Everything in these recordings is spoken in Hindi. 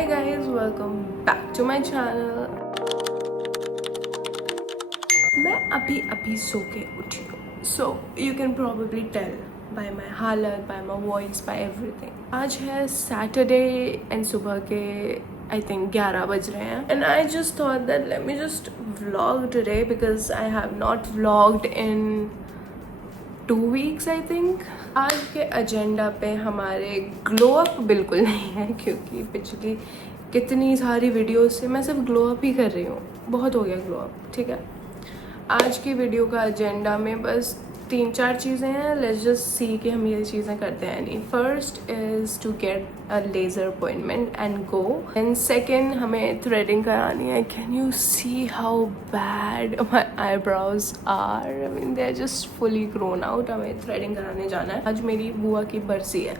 Hi guys, welcome back to my channel. मैं अभी सो के उठी हूँ. So you can probably tell by my हालत, by my voice, by everything. आज है Saturday and सुबह के I think 11 बज रहे हैं. And I just thought that let me just vlog today because I have not vlogged in 2 weeks I think. आज के एजेंडा पे हमारे ग्लो अप बिल्कुल नहीं है क्योंकि पिछली कितनी सारी वीडियोस से मैं सिर्फ ग्लो अप ही कर रही हूँ. बहुत हो गया ग्लो अप, ठीक है. आज की वीडियो का एजेंडा में बस 3-4 चीज़ें हैं. लेट्स जस्ट सी कि हम ये चीज़ें करते हैं नहीं. First is to get a laser appointment and go. And second, हमें थ्रेडिंग करानी है. Can you see how bad my eyebrows are? I mean they are just fully grown out. हमें थ्रेडिंग कराने जाना है. आज मेरी बुआ की बरसी है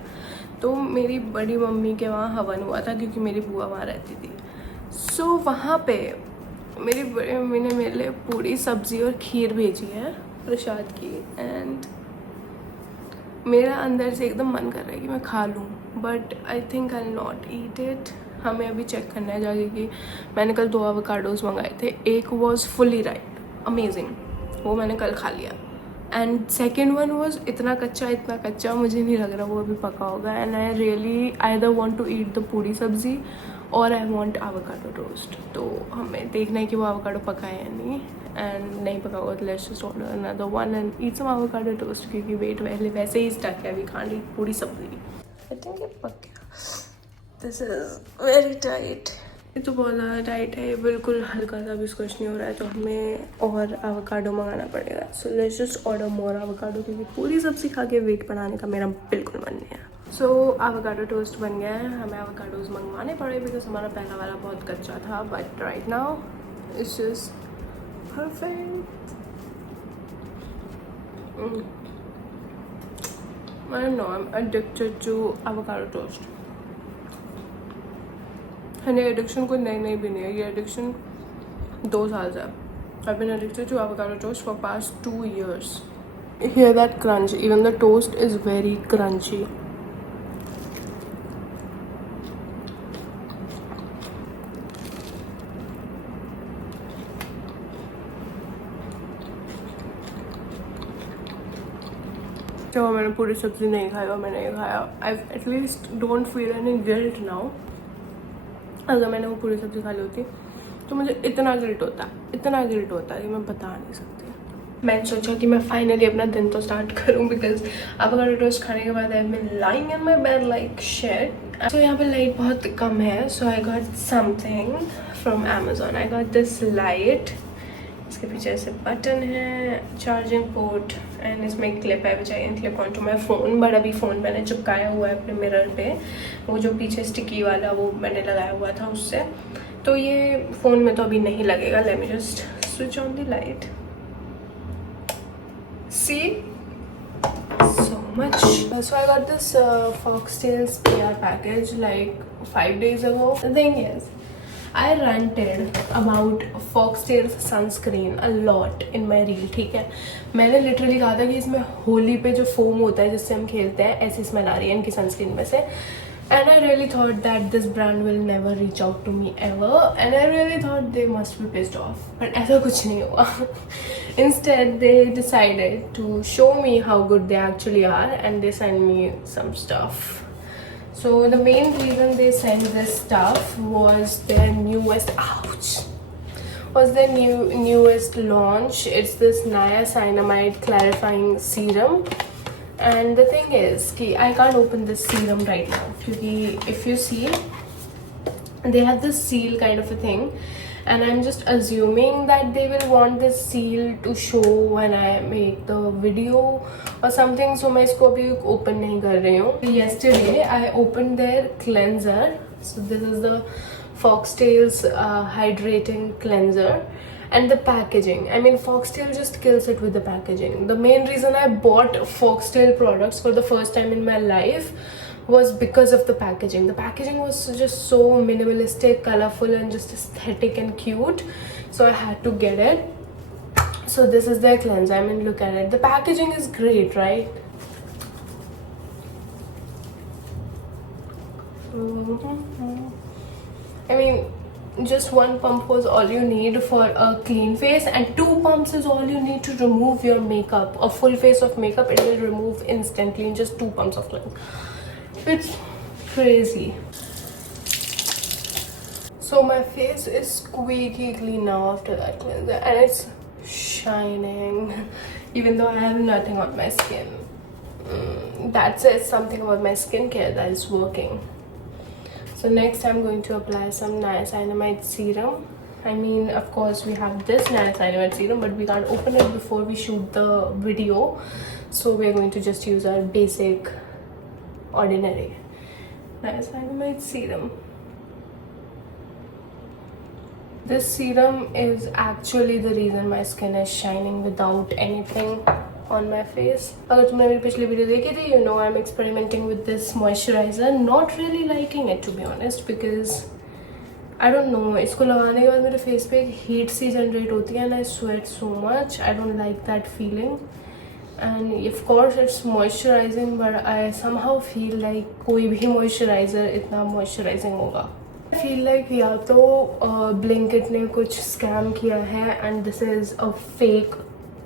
तो मेरी बड़ी मम्मी के वहाँ हवन हुआ था क्योंकि मेरी बुआ वहाँ रहती थी. सो वहाँ पे मेरी बड़ी मम्मी ने मेरे लिए पूरी सब्ज़ी और खीर भेजी है प्रसाद की. एंड मेरा अंदर से एकदम मन कर रहा है कि मैं खा लूँ, but I think I not eat it. हमें अभी चेक करना है जाके कि मैंने कल 2 एवोकाडोज मंगाए थे. एक वॉज फुली राइप, अमेजिंग, वो मैंने कल खा लिया. एंड सेकेंड वन वॉज इतना कच्चा मुझे नहीं लग रहा वो अभी पका होगा. And I really either want to eat the puri sabzi और आई वॉन्ट एवोकाडो टोस्ट. तो हमें देखना है कि वो एवोकाडो पका है या नहीं. एंड नहीं पका होगा तो let's just order another one and eat some avocado toast क्योंकि वेट वैसे ही स्टक है. अभी खाने की पूरी सब्जी आई थिंक ये पक गया. This is very tight. ये तो बहुत ज़्यादा टाइट है. ये बिल्कुल हल्का सा भी स्क्वैश नहीं हो रहा है तो हमें और एवोकाडो मंगाना पड़ेगा. सो let's just order more avocado क्योंकि पूरी सब्जी खा के वेट बढ़ाने का मेरा बिल्कुल मन नहीं है. सो एवोकाडो टोस्ट बन गया है. हमें एवोकाडोज मंगवाने पड़े बिकॉज हमारा पहला वाला बहुत कच्चा था. But right now it's just perfect. I know I'm addicted to avocado toast. and ये एडिक्शन कोई नई भी नहीं है. ये एडिक्शन 2 साल से. I've been addicted to avocado toast for past 2 years. Hear that crunch? Even the toast is very crunchy. तो मैंने पूरी सब्ज़ी नहीं खाई और मैंने ये खाया. I at least don't feel any guilt now. अगर मैंने वो पूरी सब्ज़ी खा ली होती तो मुझे इतना गिल्ट होता कि मैं बता नहीं सकती. मैंने सोचा कि मैं फाइनली अपना दिन तो स्टार्ट करूं बिकॉज एवोकाडो टोस्ट खाने के बाद I have been lying in my bed like shit. So यहाँ पे लाइट बहुत कम है. So I got something from Amazon. I got this light. इसके पीछे ऐसे बटन है, चार्जिंग पोर्ट एंड इसमें एक क्लिप है which I can clip on to my phone. But अभी फ़ोन मैंने चिपकाया हुआ है अपने मिरर पे. वो जो पीछे स्टिकी वाला वो मैंने लगाया हुआ था उससे. तो ये फ़ोन में तो अभी नहीं लगेगा. Let me just switch on the light. See so much. So I got this Foxtails PR package like 5 days ago. The thing is, I ranted about Foxtails sunscreen a lot in my reel. ठीक है, मैंने लिटरली कहा था कि इसमें होली पे जो फोम होता है जिससे हम खेलते हैं ऐसी स्मेल आ रही है इनकी सनस्क्रीन में से. And I really thought that this brand will never reach out to me ever. And I really thought they must be pissed off. But ऐसा कुछ नहीं हुआ. Instead, they decided to show me how good they actually are and they sent me some stuff. So the main reason they sent this stuff was their newest launch. It's this niacinamide clarifying serum. And the thing is कि I can't open this serum right now क्योंकि if you see they have this seal kind of a thing and I'm just assuming that they will want this seal to show when I make the video or something. So मैं इसको अभी open नहीं कर रही हूँ. Yesterday I opened their cleanser. So this is the Foxtails hydrating cleanser. And the packaging, I mean Foxtail just kills it with the packaging. The main reason I bought Foxtail products for the first time in my life was because of the packaging. The packaging was just so minimalistic, colorful and just aesthetic and cute. So I had to get it. So this is their cleanser. I mean look at it. The packaging is great, right? I mean, just one pump was all you need for a clean face, and 2 pumps is all you need to remove your makeup. A full face of makeup, it will remove instantly in just 2 pumps of cleanse. It's crazy. So my face is squeaky clean now after that cleanser, and it's shining even though I have nothing on my skin. That says something about my skincare that is working. So next I'm going to apply some niacinamide serum. I mean, of course we have this niacinamide serum, but we can't open it before we shoot the video, so we're going to just use our basic ordinary niacinamide serum. This serum is actually the reason my skin is shining without anything on my face. अगर तुमने मेरी पिछली वीडियो देखी थी, you know I'm experimenting with this moisturizer. Not really liking it to be honest, because I don't know, इसको लगाने के बाद मेरे फेस पे एक हीट सी जनरेट होती है and I sweat so much. I don't like that feeling. And of course it's moisturizing, but I somehow feel like कोई भी moisturizer इतना moisturizing होगा. I feel like या तो Blinkit ने कुछ scam किया है and this is a fake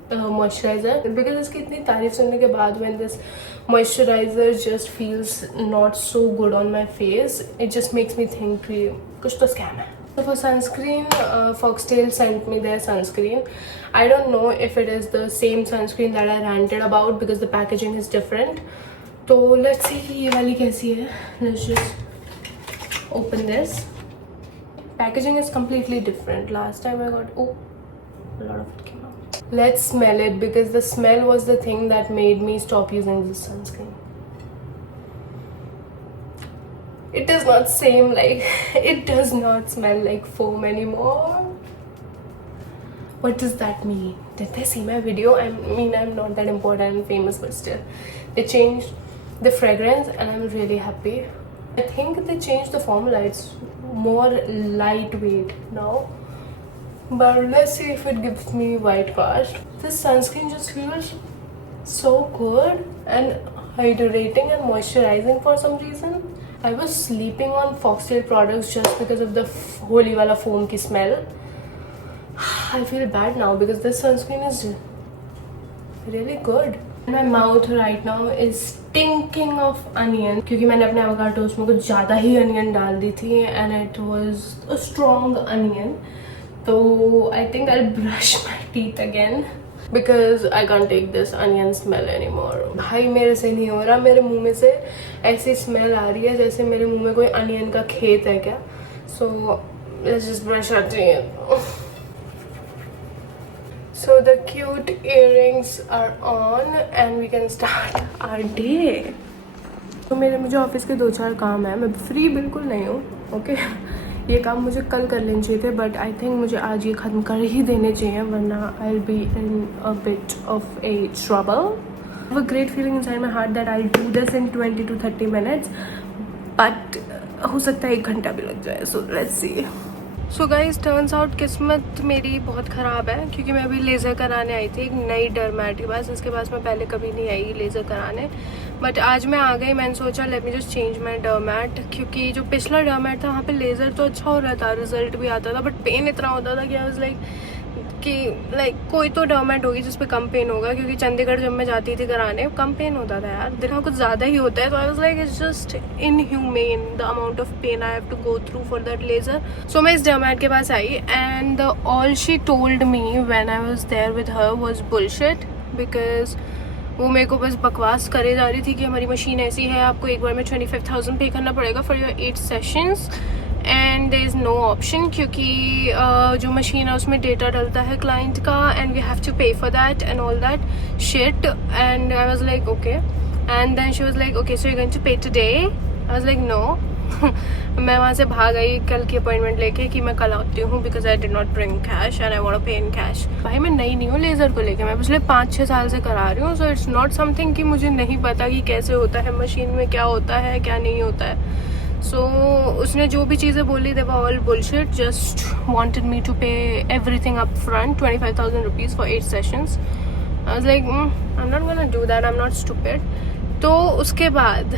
moisturizer, because इसकी इतनी तारीफ सुनने के बाद when this moisturizer just feels not so good on my face, it just makes me think कि कुछ तो scam है. So for sunscreen, Foxtail sent me their sunscreen. I don't know if it is the same sunscreen that I ranted about because the packaging is different. So let's see कि ये वाली कैसी है. Let's just open this. Packaging is completely different. Last time I got, oh, a lot of it came out. Let's smell it, because the smell was the thing that made me stop using this sunscreen. It does not seem like, it does not smell like foam anymore. What does that mean? Did they see my video? I mean, I'm not that important and famous, but still. They changed the fragrance and I'm really happy. I think they changed the formula. It's more lightweight now. But let's see if it gives me white cast. This sunscreen just feels so good and hydrating and moisturizing for some reason. I was sleeping on Foxtail products just because of the holy wala foam ki smell. I feel bad now because this sunscreen is really good. My mouth right now is stinking of onion, क्योंकि मैंने अपने avocado toast में कुछ ज़्यादा ही onion डाल दी थी and it was a strong onion. So I think I'll brush my teeth again because I can't take this onion smell anymore. भाई मेरे से नहीं हो रहा, मेरे मुंह में से ऐसी smell आ रही है जैसे मेरे मुंह में कोई onion का खेत है क्या. So let's just brush our teeth. So the cute earrings are on and we can start our day. तो मुझे ऑफिस के 2-4 काम है, मैं फ्री बिल्कुल नहीं हूँ. ओके ये काम मुझे कल कर लेने चाहिए थे, बट आई थिंक मुझे आज ये ख़त्म कर ही देने चाहिए, वरना I will be in a bit of A trouble. I have a great feeling inside my heart that I'll do this in 20 to 30 minutes, but हो सकता है 1 घंटा भी लग जाए. So let's see. So guys, turns out किस्मत मेरी बहुत ख़राब है, क्योंकि मैं अभी लेज़र कराने आई थी एक नई डर्मैट के पास. इसके पास मैं पहले कभी नहीं आई लेज़र कराने, बट आज मैं आ गई. मैंने सोचा late me just change my डर्मैट, क्योंकि जो पिछला डर्मैट था वहाँ पे लेज़र तो अच्छा हो रहा था, रिजल्ट भी आता था, बट पेन इतना होता था कि आई वाज लाइक कोई तो डर्मैट होगी जिस पे कम पेन होगा, क्योंकि चंडीगढ़ जब मैं जाती थी कराने कम पेन होता था यार, देखा कुछ ज़्यादा ही होता है. तो I was like it's just inhumane the amount of pain I have to go through for that laser. So मैं इस डर्मैट के पास आई and all she told me when I was there with her was bullshit, because वो मेरे को बस बकवास करे जा रही थी कि हमारी मशीन ऐसी है, आपको एक बार में 25,000 पे करना पड़ेगा for your 8 sessions and there is no option, क्योंकि जो मशीन है उसमें डेटा डलता है क्लाइंट का and we have to pay for that and all that shit. And I was like okay, and then she was like okay so you going to pay today. I was like no. मैं वहाँ से भाग आई कल की अपॉइंटमेंट लेके कि मैं कल आती हूँ, because I did not bring cash and I want to pay in cash. भाई मैं नई नहीं हूँ लेज़र को लेके, मैं पिछले 5-6 साल से करा रही हूँ. सो इट्स नॉट समथिंग कि मुझे नहीं पता कि कैसे होता है, मशीन में क्या होता है क्या नहीं होता है. सो उसने जो भी चीज़ें बोली they were all bullshit. Just wanted me to pay everything up front 25,000 rupees for 8 sessions. I was like I am not gonna do that, I am not stupid. तो उसके बाद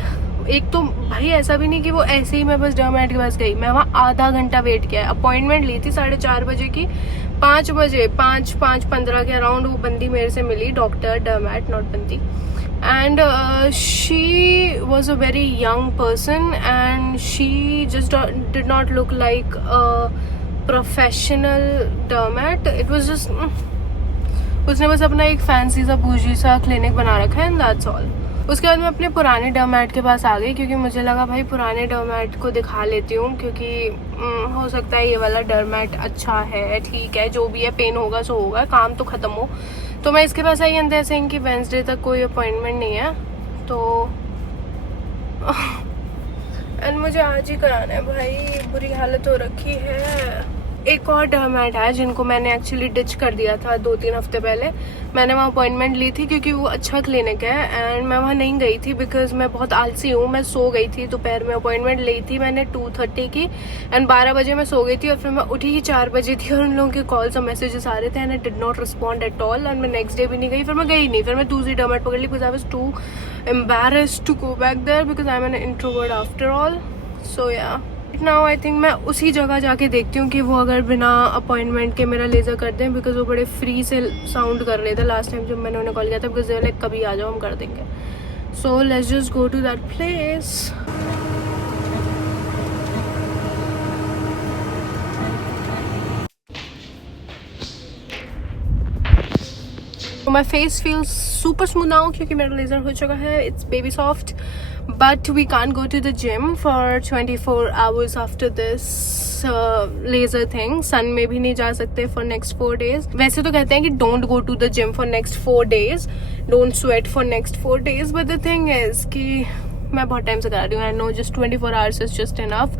एक तो भाई ऐसा भी नहीं कि वो ऐसे ही मैं बस डर्मेट के पास गई, मैं वहाँ आधा घंटा वेट किया। अपॉइंटमेंट ली थी 4:30 बजे की, 5 बजे 5:15 के अराउंड वो बंदी मेरे से मिली, डॉक्टर, डर्मेट नॉट बंदी। And she was a very young person and she just did not look like a professional dermat. It was just उसने बस अपना एक फैंसी सा बूजी सा क्लिनिक बना रखा है and that's all. उसके बाद मैं अपने पुराने डर्मेट के पास आ गई क्योंकि मुझे लगा भाई पुराने डर्मेट को दिखा लेती हूँ, क्योंकि हो सकता है ये वाला डर्मेट अच्छा है, ठीक है, जो भी है, पेन होगा सो होगा, काम तो ख़त्म हो। तो मैं इसके पास आई एंड ऐसे इनकी वेंसडे तक कोई अपॉइंटमेंट नहीं है, तो एंड मुझे आज ही कराना है भाई, बुरी हालत हो रखी है। एक और डर्मेट है जिनको मैंने एक्चुअली डिच कर दिया था 2-3 हफ्ते पहले। मैंने वहाँ अपॉइंटमेंट ली थी क्योंकि वो अच्छा क्लिनिक है एंड मैं वहाँ नहीं गई थी बिकॉज मैं बहुत आलसी हूँ। मैं सो गई थी दोपहर में, अपॉइंटमेंट ली थी मैंने 2:30 की एंड 12 बजे मैं सो गई थी और फिर मैं उठी ही 4 बजे थी और उन लोगों के कॉल्स और मैसेजेस आ रहे थे and I did not respond at all and मैं नेक्स्ट डे भी नहीं गई। फिर मैं गई नहीं, फिर मैं दूसरी डर्मेट पकड़ ली because I was too embarrassed to go back there because I am an introvert after all. So yeah now I think मैं उसी जगह जाके देखती हूँ कि वो अगर बिना अपॉइंटमेंट के मेरा लेज़र कर दें, बिकॉज वो बड़े फ्री से साउंड कर रहे थे लास्ट टाइम जब मैंने उन्हें कॉल किया था, बिकॉज लाइक कभी आ जाओ हम कर देंगे। So let's just go to that place. My face feels super smooth now क्योंकि मेरा लेज़र हो चुका है, it's baby soft. But we can't go to the gym for 24 hours after this laser thing. Sun में भी नहीं जा सकते for next 4 days. वैसे तो कहते हैं कि don't go to the gym for next 4 days, don't sweat for next 4 days. But the thing is कि मैं बहुत टाइम से करा रही हूँ, I know just 24 hours is just enough.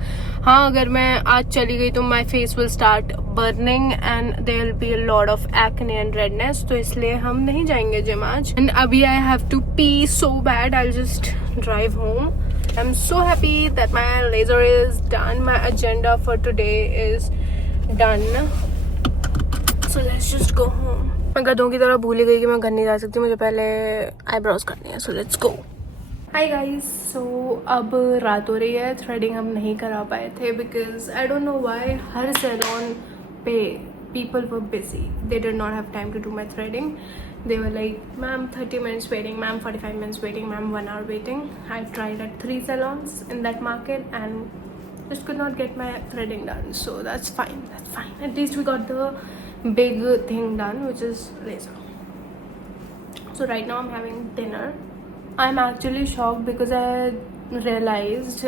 हाँ, अगर मैं आज चली गई तो my face will start burning and there will be a lot of acne and redness. तो इसलिए हम नहीं जाएंगे जिम आज. And अभी I have to pee so bad, I'll just drive home. I'm so happy that my laser is done. My agenda for today is done. So let's just go home. मैं गधों की तरह भूल ही गई कि मैं घर नहीं जा सकती, मुझे पहले आईब्रोज करनी है. So let's go. Hi guys, so अब रात हो रही है, थ्रेडिंग हम नहीं करा पाए थे because I don't know why her salon पे people were busy, they did not have time to do my threading. They were like, ma'am 30 minutes waiting, ma'am 45 minutes waiting, ma'am 1 hour waiting. I tried at 3 salons in that market and just could not get my threading done. So that's fine, at least we got the big thing done, which is laser. So right now I'm having dinner. I'm actually shocked because I realized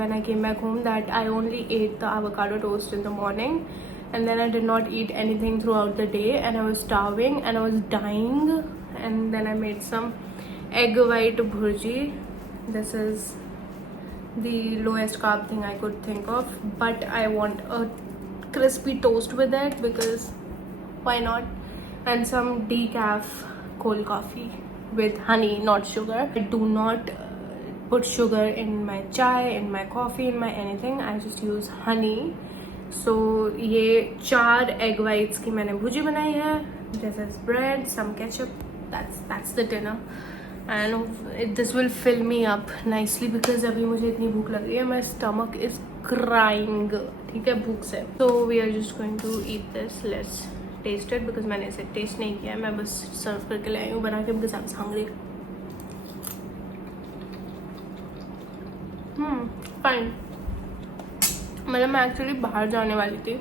when I came back home that I only ate the avocado toast in the morning and then I did not eat anything throughout the day and I was starving and I was dying, and then I made some egg white bhurji. This is the lowest carb thing I could think of, but I want a crispy toast with it because why not, and some decaf cold coffee with honey, not sugar. I do not put sugar in my chai, in my coffee, in my anything. I just use honey. So ये 4 egg whites की मैंने भुजी बनाई है. This is bread, some ketchup. That's the dinner. And this will fill me up nicely because अभी मुझे इतनी भूख लग रही है. My stomach is crying. ठीक है, भूख से. So we are just going to eat this. Let's taste it because मैंने इसे टेस्ट नहीं किया है. मैं बस सर्व करके ले आई हूँ बना के because I was hungry. Fine. मतलब मैं एक्चुअली बाहर जाने वाली थी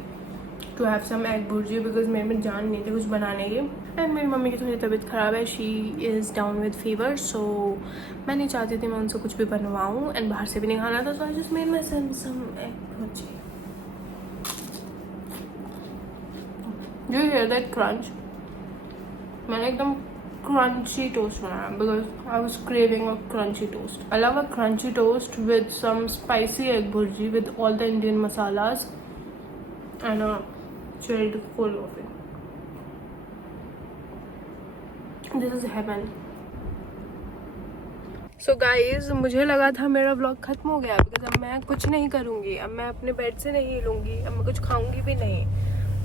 to have some egg bhurji because मेरे में जान नहीं थी कुछ बनाने की. एंड मेरी मम्मी की थोड़ी तबीयत ख़राब है, she is down with fever. So मैं नहीं चाहती थी मैं उनसे कुछ भी बनवाऊँ एंड बाहर से भी नहीं खाना था. So I just made my son some egg bhurji. Do you hear that crunch? मैंने एकदम crunchy toast बनाया because I was craving a crunchy toast. I love a crunchy toast with some spicy egg bhurji with all the Indian masalas and a chilled cold coffee. This is heaven. So guys, मुझे लगा था मेरा vlog खत्म हो गया because अब मैं कुछ नहीं करूँगी, अब मैं अपने बेड से नहीं हिलूँगी, अब मैं कुछ खाऊँगी भी नहीं.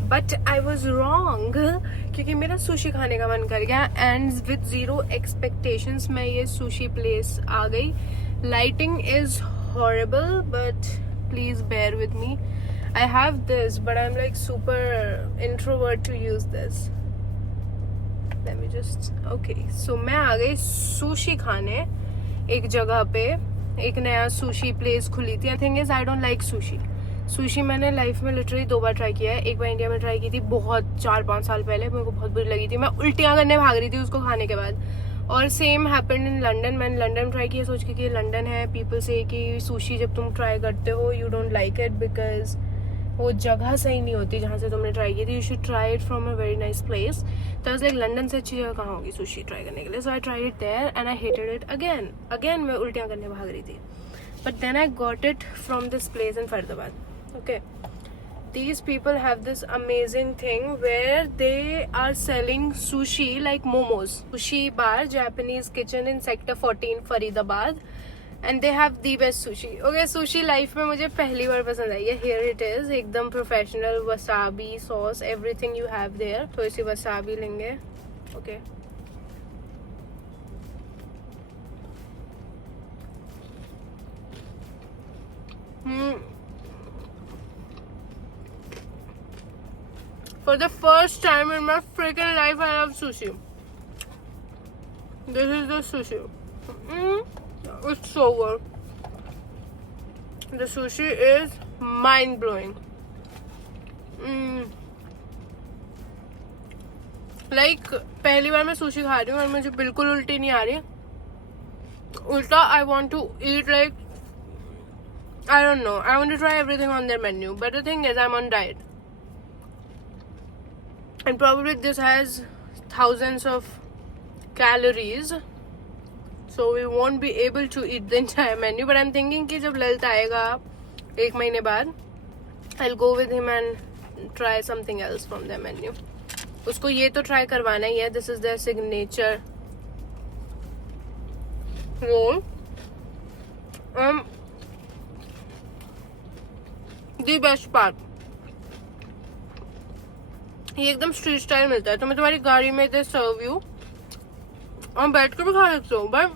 बट आई वॉज रॉन्ग क्योंकि मेरा सुशी खाने का मन कर गया एंड विथ ज़ीरो एक्सपेक्टेशंस मैं ये सुशी प्लेस आ गई. Lighting is horrible, but please bear with me. I have this, but I'm like super introvert to use this. Let me just okay. So मैं आ गई sushi खाने एक जगह पे. एक नया sushi place खुली थी. The thing is, I don't like sushi. Sushi मैंने लाइफ में लिटरली 2 बार ट्राई किया है. एक बार इंडिया में ट्राई की थी बहुत 4-5 साल पहले. मेरे को बहुत बुरी लगी थी. मैं उल्टियाँ करने भाग रही थी उसको खाने के बाद. और सेम हैपेंड इन लंदन. मैंने लंदन ट्राई किया सोच के कि लंदन है. पीपल से कि सुशी जब तुम ट्राई करते हो you don't like it because वो जगह सही नहीं होती जहाँ से तुमने ट्राई की थी. You should try it from a very nice place. तो लाइक लंदन से अच्छी जगह कहाँ होगी सुशी ट्राई करने के लिए. So I try it there and I hated it again मैं उल्टियाँ करने भाग रही थी. But then I got it from this place in Faridabad. Okay, these people have this amazing thing where they are selling sushi like momos. Sushi bar, Japanese kitchen in sector 14 Faridabad, and they have the best sushi. Okay, sushi life में मुझे पहली बार पसंद आई है. Here it is, एकदम professional wasabi sauce, everything you have there. तो इसी wasabi लेंगे. Okay. For the first time in my freaking life, I have sushi. This is the sushi. It's so good. The sushi is mind blowing. Like पहली बार मैं sushi खा रही हूँ और मुझे बिल्कुल उल्टी नहीं आ रही. उल्टा I want to eat like I don't know. I want to try everything on their menu. But the thing is, I'm on diet. And probably this has thousands of calories, so we won't be able to eat the entire menu. But I'm thinking कि जब ललित आएगा 1 महीने बाद, I'll go with him and try something else from their menu. उसको ये तो try करवाना ही है. This is their signature roll. The best part, ये एकदम स्ट्रीट स्टाइल मिलता है. तो मैं तुम्हारी गाड़ी में इधर सर्व यू और बैठ कर भी खा सकते हो. बट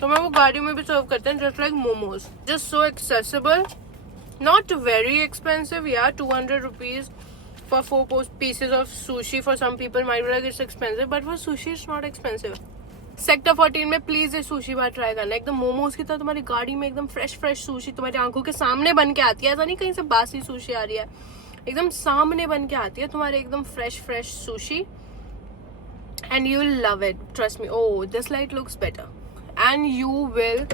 तो मैं वो गाड़ी में भी सर्व करते हैं just like momos. Just so accessible, not very expensive. यार 200 rupees for 4 pieces of sushi. For some people might be like it's expensive, but for sushi it's not expensive. Sector 14 में प्लीज ये सुशी बार ट्राई करना. एकदम मोमोज की तरह तुम्हारी गाड़ी में एकदम फ्रेश सुशी तुम्हारी आंखों के सामने बन के आती है. ऐसा नहीं कहीं से बासी सुशी आ रही है, एकदम सामने बन के आती है तुम्हारे एकदम fresh sushi. And you will love it, trust me. Oh, this light looks better and you will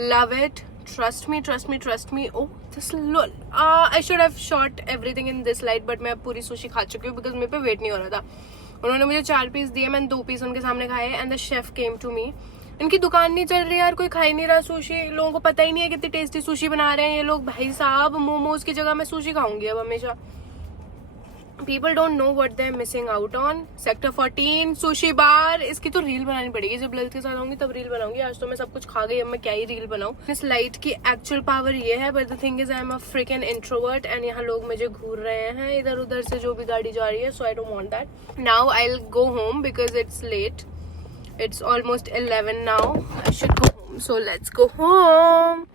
love it. Trust me. Oh, this I should have shot everything in this light, but मैं पूरी सुशी खा चुकी हूँ बिकॉज मेरे पे वेट नहीं हो रहा था. उन्होंने मुझे 4 पीस दिए, मैंने 2 पीस उनके सामने खाए. And the chef came to me. इनकी दुकान नहीं चल रही यार, कोई खा ही नहीं रहा सुशी. लोगों को पता ही नहीं है कितनी टेस्टी सुशी बना रहे हैं ये लोग. भाई साहब, मोमोज की जगह मैं सुशी खाऊंगी अब हमेशा. People don't know what they're missing out on. Sector 14 sushi bar. इसकी तो रील बनानी पड़ेगी. जब ललित के साथ आऊंगी तब रील बनाऊंगी. आज तो मैं सब कुछ खा गई, अब मैं क्या ही रील बनाऊं. इस लाइट की एक्चुअल पावर ये है, but the thing is I am a fricking introvert and यहाँ लोग मुझे घूर रहे हैं इधर उधर से जो भी गाड़ी जा रही है. So I don't want that. Now I will go home because it's late. It's almost 11 now. I should go home. So let's go home.